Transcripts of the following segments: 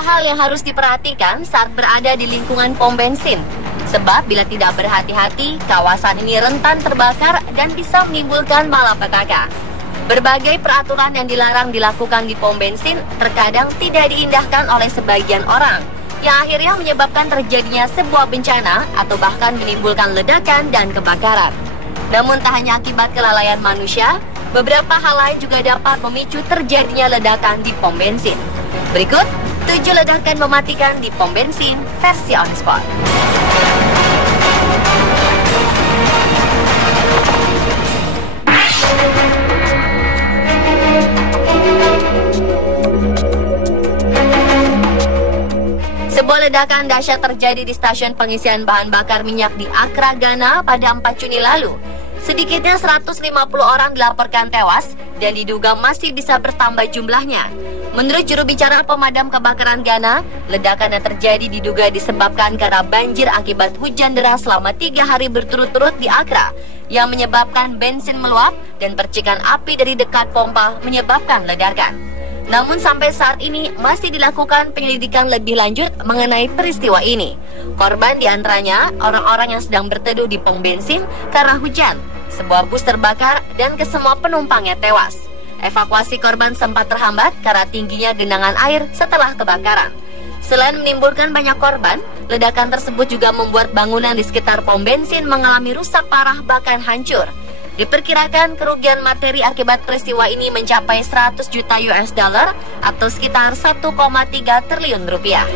hal yang harus diperhatikan saat berada di lingkungan pom bensin. Sebab bila tidak berhati-hati, kawasan ini rentan terbakar dan bisa menimbulkan malapetaka. Berbagai peraturan yang dilarang dilakukan di pom bensin terkadang tidak diindahkan oleh sebagian orang, yang akhirnya menyebabkan terjadinya sebuah bencana atau bahkan menimbulkan ledakan dan kebakaran. Namun tak hanya akibat kelalaian manusia, beberapa hal lain juga dapat memicu terjadinya ledakan di pom bensin. Berikut 7 ledakan mematikan di pom bensin versi on spot. Sebuah ledakan dahsyat terjadi di stasiun pengisian bahan bakar minyak di Accra, Ghana pada 4 Juni lalu. Sedikitnya 150 orang dilaporkan tewas dan diduga masih bisa bertambah jumlahnya. Menurut juru bicara pemadam kebakaran Ghana, ledakan yang terjadi diduga disebabkan karena banjir akibat hujan deras selama 3 hari berturut-turut di Accra yang menyebabkan bensin meluap dan percikan api dari dekat pompa menyebabkan ledakan. Namun sampai saat ini masih dilakukan penyelidikan lebih lanjut mengenai peristiwa ini. Korban diantaranya orang-orang yang sedang berteduh di pom bensin karena hujan. Sebuah bus terbakar dan kesemua penumpangnya tewas. Evakuasi korban sempat terhambat karena tingginya genangan air setelah kebakaran. Selain menimbulkan banyak korban, ledakan tersebut juga membuat bangunan di sekitar pom bensin mengalami rusak parah bahkan hancur. Diperkirakan kerugian materi akibat peristiwa ini mencapai 100 juta US dollar atau sekitar 1,3 triliun rupiah.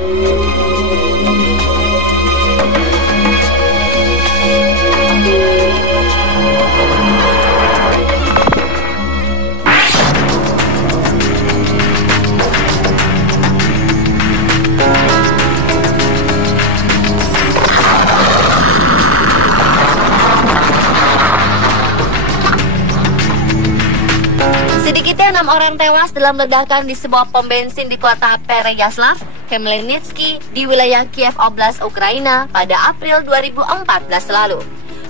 Sedikitnya 6 orang tewas dalam ledakan di sebuah pom bensin di kota Pereyaslav, Khmelnytskyi di wilayah Kiev Oblast, Ukraina pada April 2014 lalu.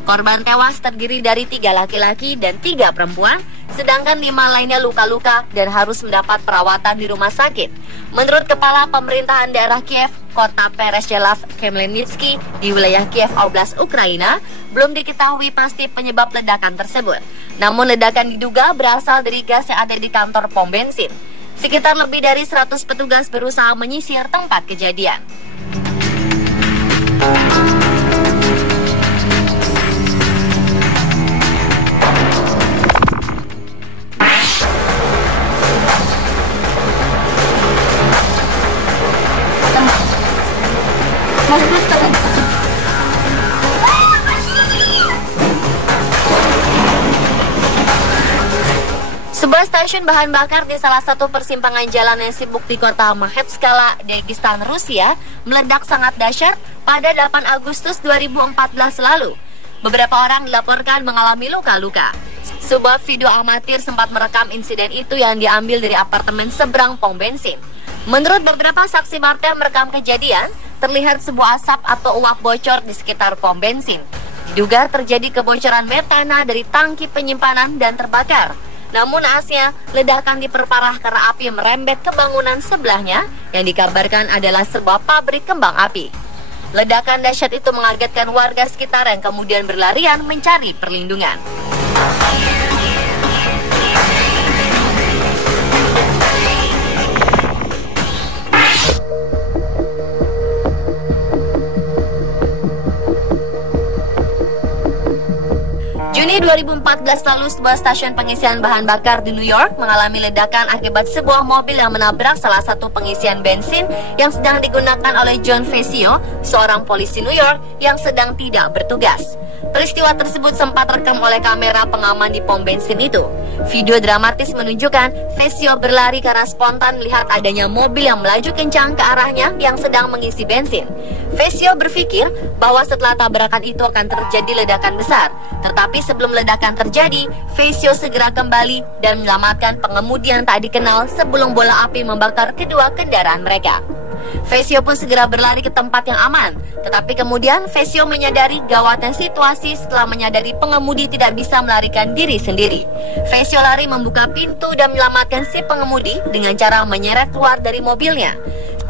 Korban tewas terdiri dari 3 laki-laki dan 3 perempuan, sedangkan 5 lainnya luka-luka dan harus mendapat perawatan di rumah sakit. Menurut Kepala Pemerintahan Daerah Kiev, kota Pereyaslav, Khmelnytskyi di wilayah Kiev Oblast, Ukraina, belum diketahui pasti penyebab ledakan tersebut. Namun ledakan diduga berasal dari gas yang ada di kantor pom bensin. Sekitar lebih dari 100 petugas berusaha menyisir tempat kejadian. Sebuah stasiun bahan bakar di salah satu persimpangan jalan yang sibuk di kota Makhatskala, Dagestan, Rusia, meledak sangat dahsyat pada 8 Agustus 2014 lalu. Beberapa orang dilaporkan mengalami luka-luka. Sebuah video amatir sempat merekam insiden itu yang diambil dari apartemen seberang pom bensin. Menurut beberapa saksi mata yang merekam kejadian, terlihat sebuah asap atau uap bocor di sekitar pom bensin. Diduga terjadi kebocoran metana dari tangki penyimpanan dan terbakar. Namun naasnya, ledakan diperparah karena api merembet ke bangunan sebelahnya yang dikabarkan adalah sebuah pabrik kembang api. Ledakan dahsyat itu mengagetkan warga sekitar yang kemudian berlarian mencari perlindungan. Juni 2014 lalu, sebuah stasiun pengisian bahan bakar di New York mengalami ledakan akibat sebuah mobil yang menabrak salah satu pengisian bensin yang sedang digunakan oleh John Fecchio, seorang polisi New York yang sedang tidak bertugas. Peristiwa tersebut sempat rekam oleh kamera pengaman di pom bensin itu. Video dramatis menunjukkan Fecchio berlari karena spontan melihat adanya mobil yang melaju kencang ke arahnya yang sedang mengisi bensin. Fecchio berpikir bahwa setelah tabrakan itu akan terjadi ledakan besar. Tetapi sebelum ledakan terjadi, Fecchio segera kembali dan menyelamatkan pengemudi yang tak dikenal sebelum bola api membakar kedua kendaraan mereka. Fecchio pun segera berlari ke tempat yang aman. Tetapi kemudian Fecchio menyadari gawatnya situasi setelah menyadari pengemudi tidak bisa melarikan diri sendiri. Fecchio lari membuka pintu dan menyelamatkan si pengemudi dengan cara menyeret keluar dari mobilnya.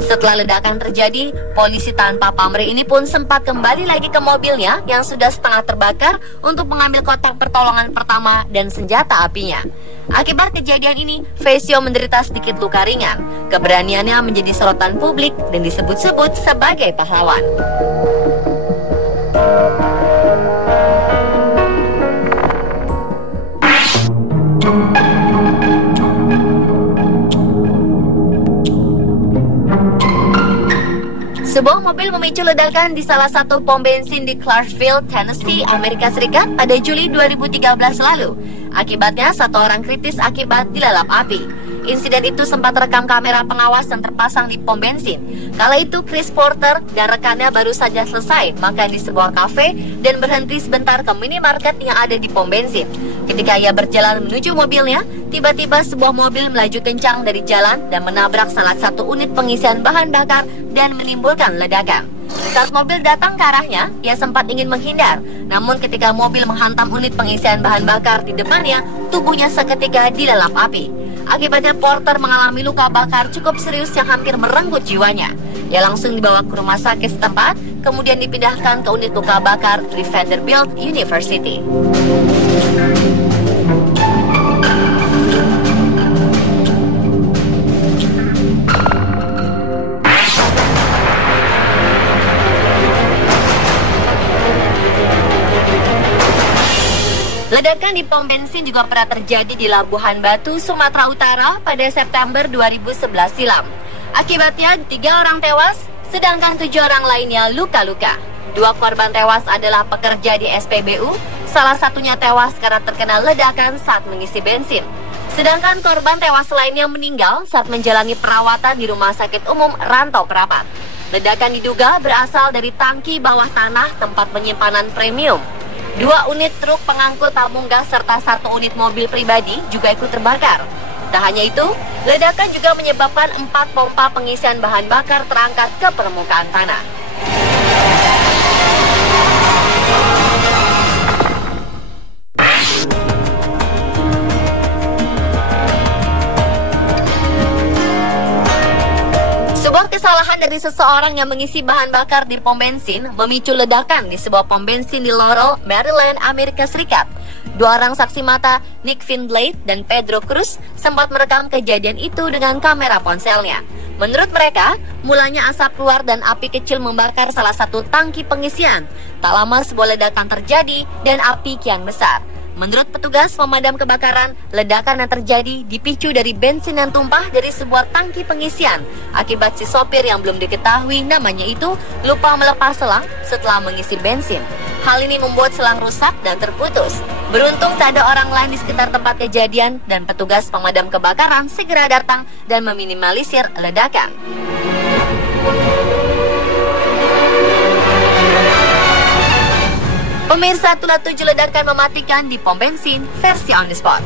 Setelah ledakan terjadi, polisi tanpa pamrih ini pun sempat kembali lagi ke mobilnya yang sudah setengah terbakar untuk mengambil kotak pertolongan pertama dan senjata apinya. Akibat kejadian ini, Fesio menderita sedikit luka ringan. Keberaniannya menjadi sorotan publik dan disebut-sebut sebagai pahlawan. Sebuah mobil memicu ledakan di salah satu pom bensin di Clarksville, Tennessee, Amerika Serikat pada Juli 2013 lalu. Akibatnya, satu orang kritis akibat dilalap api. Insiden itu sempat rekam kamera pengawas yang terpasang di pom bensin. Kala itu Chris Porter dan rekannya baru saja selesai makan di sebuah kafe dan berhenti sebentar ke minimarket yang ada di pom bensin. Ketika ia berjalan menuju mobilnya, tiba-tiba sebuah mobil melaju kencang dari jalan dan menabrak salah satu unit pengisian bahan bakar dan menimbulkan ledakan. Saat mobil datang ke arahnya, ia sempat ingin menghindar. Namun ketika mobil menghantam unit pengisian bahan bakar di depannya, tubuhnya seketika dilalap api. Akibatnya Porter mengalami luka bakar cukup serius yang hampir merenggut jiwanya. Ia langsung dibawa ke rumah sakit setempat, kemudian dipindahkan ke unit luka bakar di Vanderbilt University. Ledakan di pom bensin juga pernah terjadi di Labuhan Batu, Sumatera Utara pada September 2011 silam. Akibatnya 3 orang tewas, sedangkan 7 orang lainnya luka-luka. 2 korban tewas adalah pekerja di SPBU, salah satunya tewas karena terkena ledakan saat mengisi bensin. Sedangkan korban tewas lainnya meninggal saat menjalani perawatan di Rumah Sakit Umum Rantau Perapat. Ledakan diduga berasal dari tangki bawah tanah tempat penyimpanan premium. 2 unit truk pengangkut tabung gas serta 1 unit mobil pribadi juga ikut terbakar. Tak hanya itu, ledakan juga menyebabkan 4 pompa pengisian bahan bakar terangkat ke permukaan tanah. Sebuah kesalahan dari seseorang yang mengisi bahan bakar di pom bensin memicu ledakan di sebuah pom bensin di Laurel, Maryland, Amerika Serikat. 2 orang saksi mata, Nick Finblade dan Pedro Cruz, sempat merekam kejadian itu dengan kamera ponselnya. Menurut mereka, mulanya asap keluar dan api kecil membakar salah satu tangki pengisian. Tak lama sebuah ledakan terjadi dan api kian besar. Menurut petugas pemadam kebakaran, ledakan yang terjadi dipicu dari bensin yang tumpah dari sebuah tangki pengisian akibat si sopir yang belum diketahui namanya itu lupa melepas selang setelah mengisi bensin. Hal ini membuat selang rusak dan terputus. Beruntung tak ada orang lain di sekitar tempat kejadian dan petugas pemadam kebakaran segera datang dan meminimalisir ledakan. Pemirsa, itulah 7 ledakan mematikan di pom bensin versi on the spot.